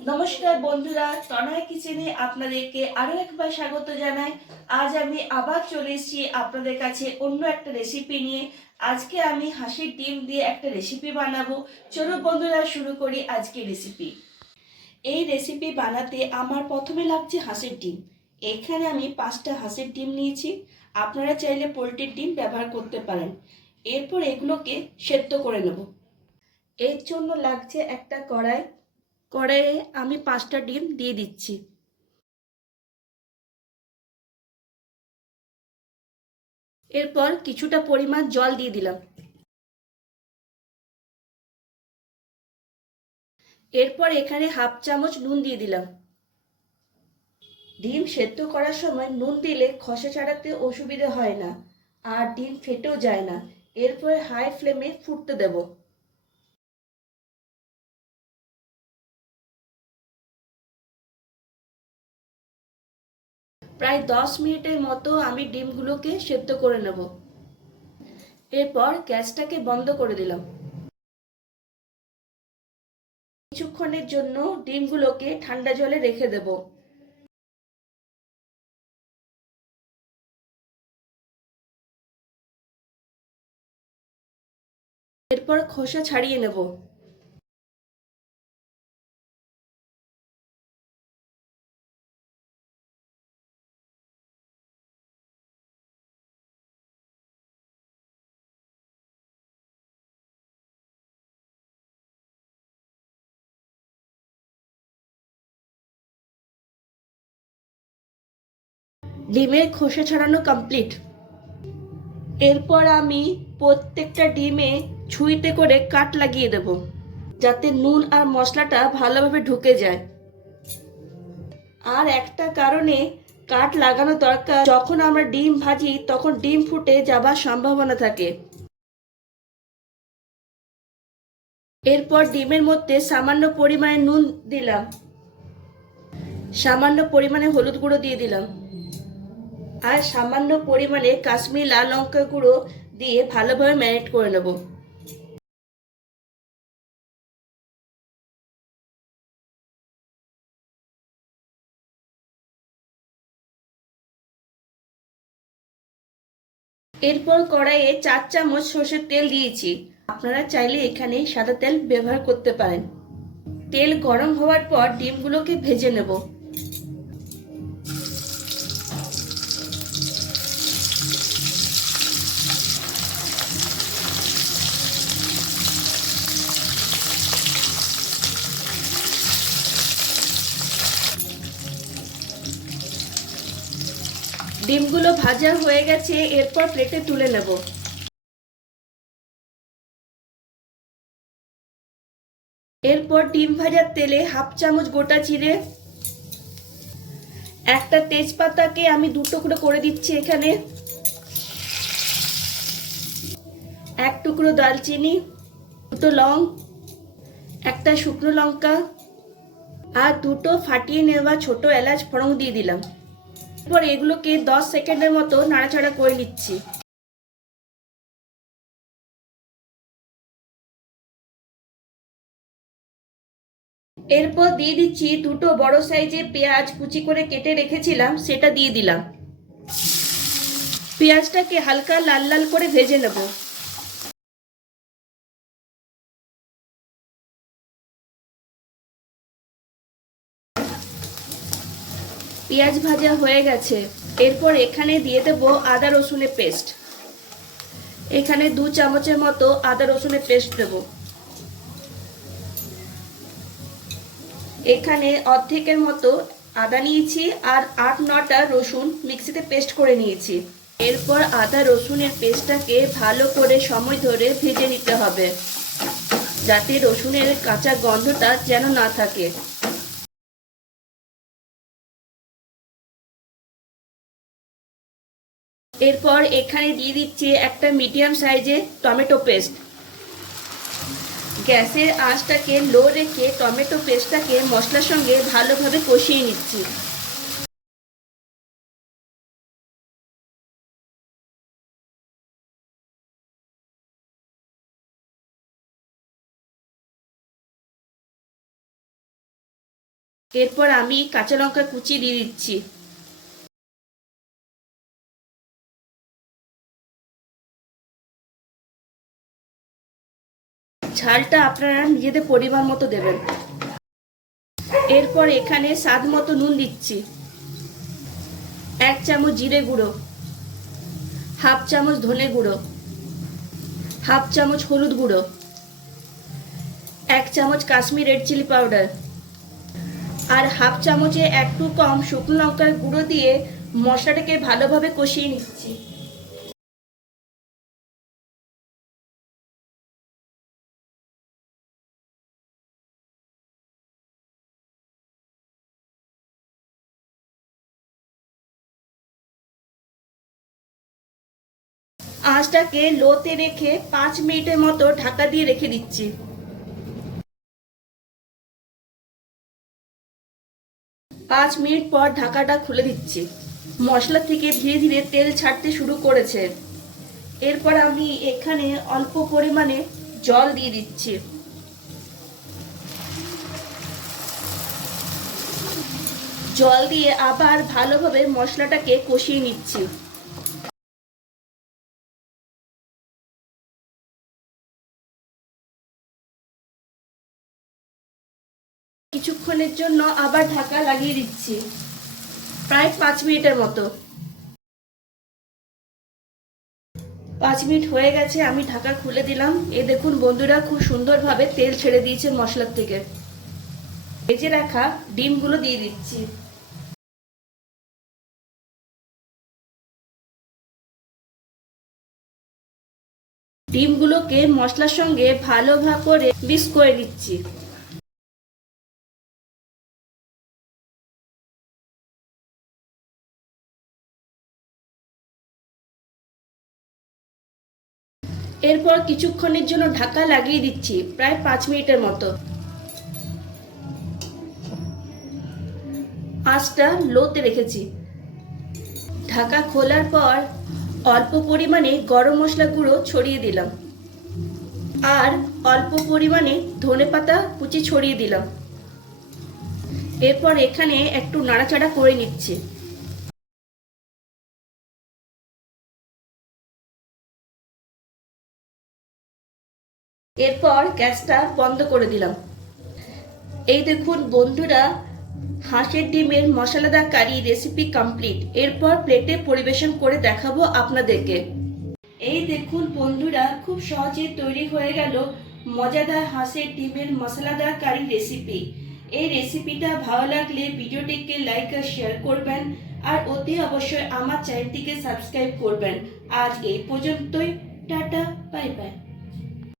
নমস্কার বন্ধুরা, তনয় কিচেনে আপনাদেরকে আরও একবার স্বাগত জানাই। আজ আমি আবার চলে এসেছি আপনাদের কাছে অন্য একটা রেসিপি নিয়ে। আজকে আমি হাঁসের ডিম দিয়ে একটা রেসিপি বানাবো। চলো বন্ধুরা, শুরু করি আজকে রেসিপি এই রেসিপি বানাতে আমার প্রথমে লাগছে হাঁসের ডিম। এখানে আমি পাঁচটা হাঁসের ডিম নিয়েছি। আপনারা চাইলে পোলট্রির ডিম ব্যবহার করতে পারেন। এরপর এগুলোকে সেদ্ধ করে নেব। এর জন্য লাগছে একটা কড়াই। কড়াইয়ে আমি পাঁচটা ডিম দিয়ে দিচ্ছি। এরপর কিছুটা পরিমাণ জল দিয়ে দিলাম। এরপর এখানে হাফ চামচ নুন দিয়ে দিলাম। ডিম সেদ্ধ করার সময় নুন দিলে খসে ছাড়াতে অসুবিধা হয় না, আর ডিম ফেটেও যায় না। এরপরে হাই ফ্লেমে ফুটতে দেবো। প্রায় দশ মিনিটের মতো আমি ডিমগুলোকে সেদ্ধ করে নেব। এরপর গ্যাসটাকে বন্ধ করে দিলাম। কিছুক্ষণের জন্য ডিমগুলোকে ঠান্ডা জলে রেখে দেব। এরপর খোসা ছাড়িয়ে নেব। ডিমের খোসা ছাড়ানো কমপ্লিট এরপর আমি প্রত্যেকটা ডিমে ছুঁইতে করে কাট লাগিয়ে দেব, যাতে নুন আর মশলাটা ভালোভাবে ঢুকে যায়। আর একটা কারণে কাট লাগানো দরকার, যখন আমরা ডিম ভাজি, তখন ডিম ফুটে যাবার সম্ভাবনা থাকে। এরপর ডিমের মধ্যে সামান্য পরিমাণে নুন দিলাম। সামান্য পরিমাণে হলুদ গুঁড়ো দিয়ে দিলাম। আর সামান্য পরিমাণে কাশ্মীর লাল লঙ্কা গুঁড়ো দিয়ে ভালোভাবে ম্যারিনেট করে নেব। এরপর কড়াইয়ে চার চামচ সর্ষের তেল দিয়েছি। আপনারা চাইলে এখানে সাদা তেল ব্যবহার করতে পারেন। তেল গরম হওয়ার পর ডিমগুলোকে ভেজে নেব। ডিমগুলো ভাজা হয়ে গেছে, এরপর প্লেটে তুলে নেব। এরপর ডিম ভাজার তেলে হাফ চামচ গোটা চিড়ে একটা তেজপাতাকে আমি দু টুকরো করে দিচ্ছি এখানে, এক টুকরো দালচিনি দুটো লং, একটা শুকনো লঙ্কা, আর দুটো ফাটিয়ে নেওয়া ছোট এলাচ ফড়ং দিয়ে দিলাম। এরপর এগুলোকে দশ সেকেন্ডের মতো নাড়াচাড়া করে নিচ্ছি। এরপর দিয়ে দিচ্ছি দুটো বড় সাইজে পেঁয়াজ কুচি করে কেটে রেখেছিলাম, সেটা দিয়ে দিলাম। পেঁয়াজটাকে হালকা লাল লাল করে ভেজে নেব। পেঁয়াজ ভাজা হয়ে গেছে। এরপর এখানে দিয়ে দেব আদা রসুনের পেস্ট। এখানে দু চামচের মতো আদা রসুনের পেস্ট দেব। এখানে অর্ধেকের মতো আদা নিয়েছি আর আট নটা রসুন মিক্সিতে পেস্ট করে নিয়েছি। এরপর আদা রসুনের পেস্টটাকে ভালো করে সময় ধরে ভেজে নিতে হবে, যাতে রসুনের কাঁচা গন্ধটা যেন না থাকে। এরপর এখানে দিয়ে দিচ্ছি একটা মিডিয়াম সাইজে টমেটো পেস্ট। গ্যাসের আঁচটাকে লো রেখে টমেটো পেস্টটাকে মশলার সঙ্গে ভালোভাবে কষিয়ে নিচ্ছি। এরপর আমি কাঁচা লঙ্কা কুচি দিয়ে দিচ্ছি। ঝালটা আপনারা নিজেদের পরিমাণ মতো দেবেন। এরপর এখানে স্বাদ মতো নুন দিচ্ছি। এক চামচ জিরে গুঁড়ো, হাফ চামচ ধনে গুঁড়ো, হাফ চামচ হলুদ গুঁড়ো, এক চামচ কাশ্মীর রেড চিলি পাউডার আর হাফ চামচে একটু কম শুকনো লঙ্কার গুঁড়ো দিয়ে মশলাটাকে ভালোভাবে কষিয়ে নিচ্ছি। আঁচটাকে লোতে রেখে পাঁচ মিনিটের মতো ঢাকা দিয়ে রেখে দিচ্ছি। পাঁচ মিনিট পর ঢাকাটা খুলে দিচ্ছি। মশলা থেকে ধীরে ধীরে তেল ছাড়তে শুরু করেছে। এরপর আমি এখানে অল্প পরিমাণে জল দিয়ে দিচ্ছি। জল দিয়ে আবার ভালোভাবে মশলাটাকে কষিয়ে নিচ্ছি। কিছুক্ষণের জন্য আবার ঢাকা লাগিয়ে দিচ্ছি। প্রায় পাঁচ মিনিটের মতো। পাঁচ মিনিট হয়ে গেছে, আমি ঢাকা খুলে দিলাম। এ দেখুন বন্ধুরা, খুব সুন্দরভাবে তেল ছেড়ে দিয়েছে মশলার থেকে। ভেজে রাখা ডিমগুলো দিয়ে দিচ্ছি। ডিমগুলোকে মশলার সঙ্গে ভালোভাবে করে মিক্স করে দিচ্ছি এরপর কিছুক্ষণের জন্য ঢাকা লাগিয়ে দিচ্ছি, প্রায় পাঁচ মিনিটের মতো। আঁচটা লোতে রেখেছি। ঢাকা খোলার পর অল্প পরিমাণে গরম মশলা গুঁড়ো ছড়িয়ে দিলাম। আর অল্প পরিমাণে ধনে পাতা কুচি ছড়িয়ে দিলাম। এরপর এখানে একটু নাড়াচাড়া করে নিচ্ছি। এরপর গ্যাসটা বন্ধ করে দিলাম। এই দেখুন বন্ধুরা, হাঁসের ডিমের মশলাদার কারি রেসিপি কমপ্লিট এরপর প্লেটে পরিবেশন করে দেখাবো আপনাদেরকে। এই দেখুন বন্ধুরা, খুব সহজে তৈরি হয়ে গেল মজাদার হাঁসের ডিমের মশলাদার কারি রেসিপি এই রেসিপিটা ভালো লাগলে ভিডিওটিকে লাইক আর শেয়ার করবেন আর অতি অবশ্যই আমার চ্যানেলটিকে সাবস্ক্রাইব করবেন। আজ এই পর্যন্তই, টাটা বাই বাই